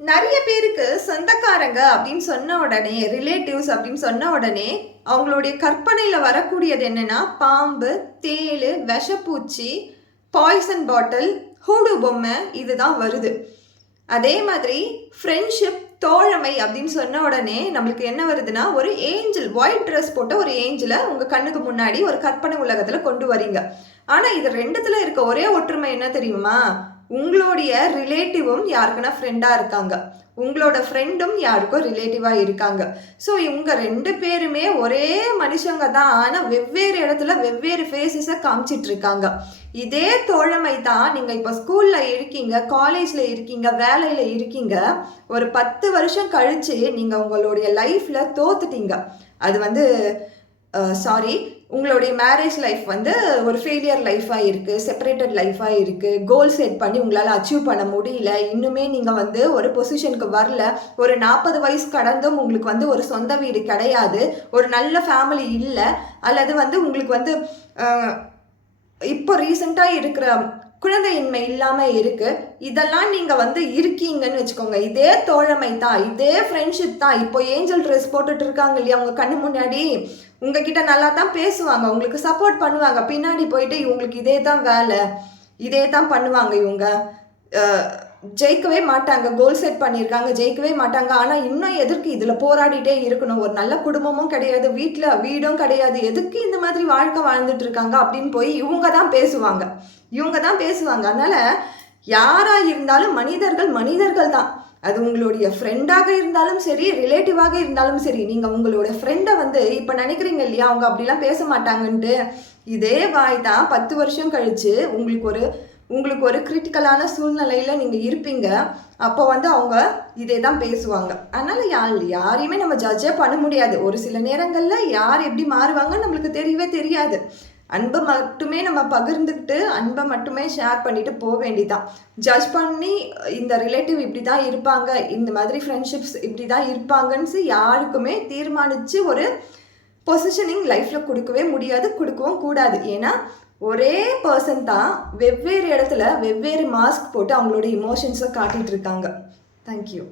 நிறைய பேருக்கு சொந்தக்காரங்க அப்படின்னு சொன்ன உடனே, ரிலேட்டிவ்ஸ் அப்படின்னு சொன்ன உடனே, அவங்களுடைய கற்பனையில் வரக்கூடியது என்னன்னா, பாம்பு, தேள், விஷப்பூச்சி, பாய்சன் பாட்டில், ஹூடு பொம்மை இதுதான் வருது. அதே மாதிரி ஃப்ரெண்ட்ஷிப், தோழமை அப்படின்னு சொன்ன உடனே நம்மளுக்கு என்ன வருதுன்னா, ஒரு ஏஞ்சல், ஒயிட் ட்ரெஸ் போட்ட ஒரு ஏஞ்சலை உங்கள் கண்ணுக்கு முன்னாடி ஒரு கற்பனை உலகத்தில் கொண்டு வரீங்க. ஆனால் இது ரெண்டுத்தில் இருக்க ஒரே ஒற்றுமை என்ன தெரியுமா? உங்களுடைய ரிலேட்டிவும் யாருக்குன்னா ஃப்ரெண்டாக இருக்காங்க, உங்களோட ஃப்ரெண்டும் யாருக்கும் ரிலேட்டிவாக இருக்காங்க. ஸோ இவங்க ரெண்டு பேருமே ஒரே மனுஷங்க தான், ஆனால் வெவ்வேறு இடத்துல வெவ்வேறு ஃபேஸஸை காமிச்சிட்டு இருக்காங்க. இதே தோழமை தான் நீங்கள் இப்போ ஸ்கூலில் இருக்கீங்க, காலேஜில் இருக்கீங்க, வேலையில் இருக்கீங்க. ஒரு 10 வருஷம் கழித்து நீங்கள் உங்களுடைய லைஃப்பில் தோத்துட்டீங்க. அது சாரி, உங்களுடைய மேரேஜ் லைஃப் ஒரு ஃபெயிலியர் லைஃபாக இருக்குது, செப்பரேட்டட் லைஃபாக இருக்குது. கோல் செட் பண்ணி உங்களால் அச்சீவ் பண்ண முடியல, இன்னுமே நீங்கள் ஒரு பொசிஷனுக்கு வரல. ஒரு 40 வயசு கடந்தும் உங்களுக்கு ஒரு சொந்த வீடு கிடையாது, ஒரு நல்ல ஃபேமிலி இல்லை, அல்லது உங்களுக்கு இப்போ ரீசெண்டாக இருக்கிற குழந்தையின்மை இல்லாமல் இருக்குது. இதெல்லாம் நீங்கள் இருக்கீங்கன்னு வச்சுக்கோங்க. இதே தோழமை தான், இதே ஃப்ரெண்ட்ஷிப் தான். இப்போ ஏஞ்சல் ட்ரெஸ் போட்டுட்டு இருக்காங்க இல்லையா, உங்கள் கண்ணு முன்னாடி உங்ககிட்ட நல்லா தான் பேசுவாங்க, உங்களுக்கு சப்போர்ட் பண்ணுவாங்க. பின்னாடி போயிட்டு இவங்களுக்கு இதே தான் வேலை, இதே தான் பண்ணுவாங்க. இவங்க ஜெயிக்கவே மாட்டாங்க, கோல் செட் பண்ணியிருக்காங்க, ஜெயிக்கவே மாட்டாங்க. ஆனால் இன்னும் எதற்கு இதில் போராடிட்டே இருக்கணும்? ஒரு நல்ல குடும்பமும் கிடையாது, வீடும் கிடையாது, எதுக்கு இந்த மாதிரி வாழ்க்கை வாழ்ந்துட்டு இருக்காங்க அப்படின்னு போய் இவங்க தான் பேசுவாங்க. அதனால் யாராக இருந்தாலும் மனிதர்கள் தான். அது உங்களுடைய ஃப்ரெண்டாக இருந்தாலும் சரி, ரிலேட்டிவாக இருந்தாலும் சரி. நீங்கள் உங்களோட ஃப்ரெண்டை இப்போ நினைக்கிறீங்க இல்லையா, அவங்க அப்படிலாம் பேச மாட்டாங்கன்ட்டு. இதே வாய் தான் 10 வருஷம் கழித்து உங்களுக்கு ஒரு கிரிட்டிக்கலான சூழ்நிலையில் நீங்கள் இருப்பீங்க. அப்போ அவங்க இதே தான் பேசுவாங்க. அதனால் யாரையுமே நம்ம ஜட்ஜே பண்ண முடியாது. ஒரு சில நேரங்களில் யார் எப்படி மாறுவாங்கன்னு நம்மளுக்கு தெரியவே தெரியாது. அன்பை மட்டுமே நம்ம பகிர்ந்துக்கிட்டு, அன்பை மட்டுமே ஷேர் பண்ணிட்டு போக வேண்டிதான். ஜட்ஜ் பண்ணி இந்த ரிலேட்டிவ் இப்படி தான் இருப்பாங்க, இந்த மாதிரி ஃப்ரெண்ட்ஷிப்ஸ் இப்படி தான் இருப்பாங்கன்னு யாருக்குமே தீர்மானித்து ஒரு பொசிஷனிங் லைஃப்பில் கொடுக்கவே முடியாது, கொடுக்கவும் கூடாது. ஏன்னா ஒரே பர்சன் தான் வெவ்வேறு இடத்துல வெவ்வேறு மாஸ்க் போட்டு அவங்களோட இமோஷன்ஸை காட்டிகிட்டு இருக்காங்க. தேங்க்யூ.